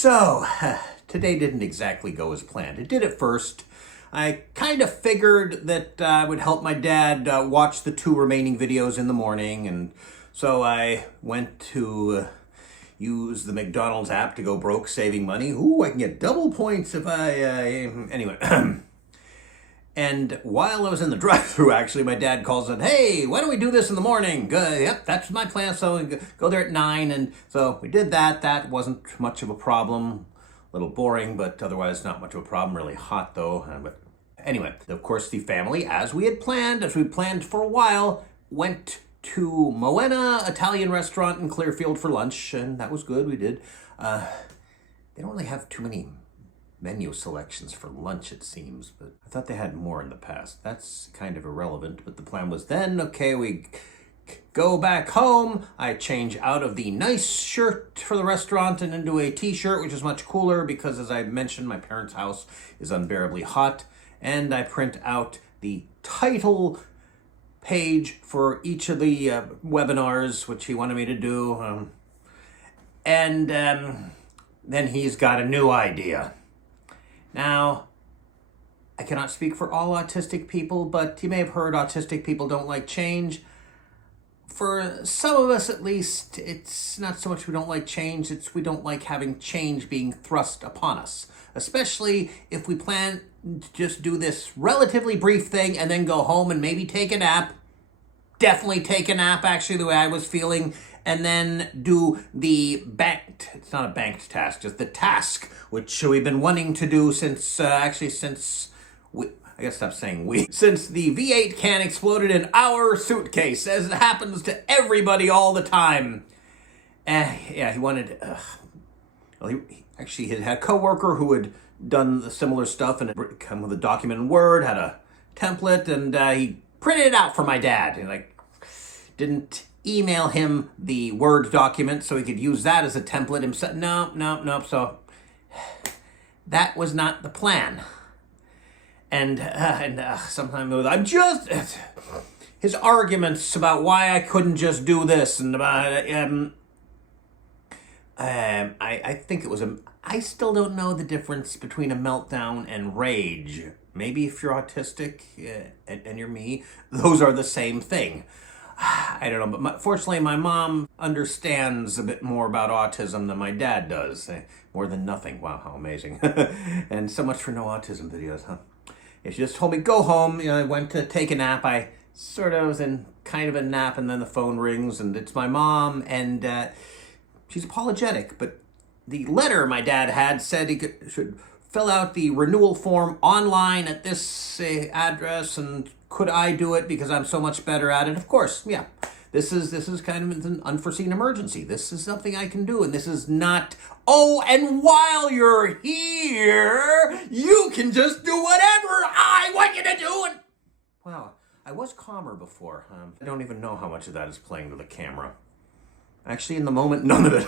So, today didn't exactly go as planned. It did at first. I kind of figured that I would help my dad watch the 2 remaining videos in the morning, and so I went to use the McDonald's app to go broke saving money. Ooh, I can get double points if I... Anyway. And while I was in the drive-thru, actually, my dad calls in, "Hey, why don't we do this in the morning?" Yep, that's my plan, so we go there at 9, and so we did that. That wasn't much of a problem. A little boring, but otherwise not much of a problem. Really hot, though. But anyway, of course, the family, as we planned for a while, went to Moena Italian restaurant in Clearfield for lunch, and that was good. We did. They don't really have too many menu selections for lunch, it seems, but I thought they had more in the past. That's kind of irrelevant, but the plan was then, okay, we go back home. I change out of the nice shirt for the restaurant and into a t-shirt, which is much cooler because, as I mentioned, my parents' house is unbearably hot, and I print out the title page for each of the webinars, which he wanted me to do, and then he's got a new idea. Now, I cannot speak for all autistic people, but you may have heard autistic people don't like change. For some of us, at least, it's not so much we don't like change, it's we don't like having change being thrust upon us. Especially if we plan to just do this relatively brief thing and then go home and maybe take a nap. Definitely take a nap, actually, the way I was feeling. And then do the it's not a banked task, just the task, which we've been wanting to do since the V8 can exploded in our suitcase, as it happens to everybody all the time. Yeah, he wanted, he had a coworker who had done the similar stuff and it come with a document in Word, had a template, and he printed it out for my dad. And didn't email him the Word document so he could use that as a template himself. No. So that was not the plan. And sometimes his arguments about why I couldn't just do this and about I think it was I still don't know the difference between a meltdown and rage. Maybe if you're autistic and you're me, those are the same thing. I don't know, but fortunately my mom understands a bit more about autism than my dad does. More than nothing. Wow, how amazing. And so much for no autism videos, huh? Yeah, she just told me, go home. I went to take a nap. I sort of was in kind of a nap, and then the phone rings, and it's my mom, and she's apologetic, but the letter my dad had said he should fill out the renewal form online at this address, and could I do it because I'm so much better at it? Of course, yeah. This is kind of an unforeseen emergency. This is something I can do, and this is not, oh, and while you're here, you can just do whatever I want you to do. And wow, I was calmer before. I don't even know how much of that is playing to the camera. Actually, in the moment, none of it.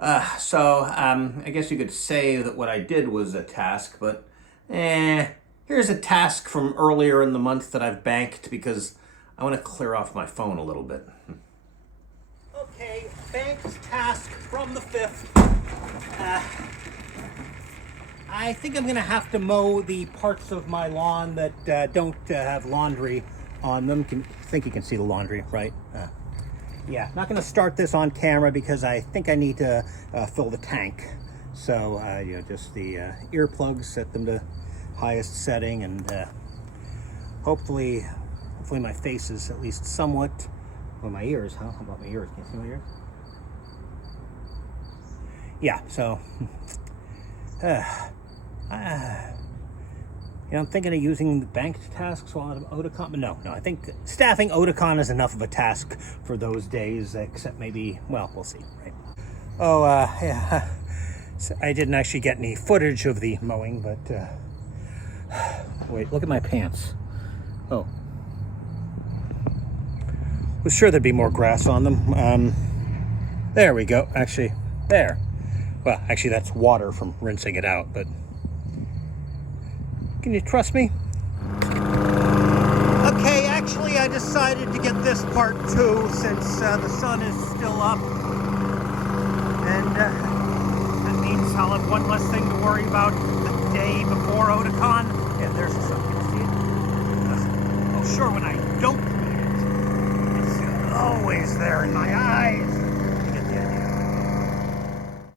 I guess you could say that what I did was a task, but here's a task from earlier in the month that I've banked because I want to clear off my phone a little bit. Okay, banked task from the 5th. I think I'm going to have to mow the parts of my lawn that don't have laundry on them. I think you can see the laundry, right? Yeah, not going to start this on camera because I think I need to fill the tank. So, just the earplugs, set them to highest setting, and hopefully my face is at least somewhat, well, my ears, huh? How about my ears? Can you see my ears? Yeah, so, I'm thinking of using the banked tasks on Oticon, but no, I think staffing Oticon is enough of a task for those days, except maybe, well, we'll see, right? Oh, yeah, so I didn't actually get any footage of the mowing, but, wait, look at my pants. Oh. Was sure there'd be more grass on them. There we go, actually, there. Well, actually, that's water from rinsing it out, but can you trust me? Okay, actually, I decided to get this part too, since the sun is still up. And one less thing to worry about the day before Otakon. Yeah, there's the sun. Can you see it? Oh, sure, when I don't clean it, it's always there in my eyes.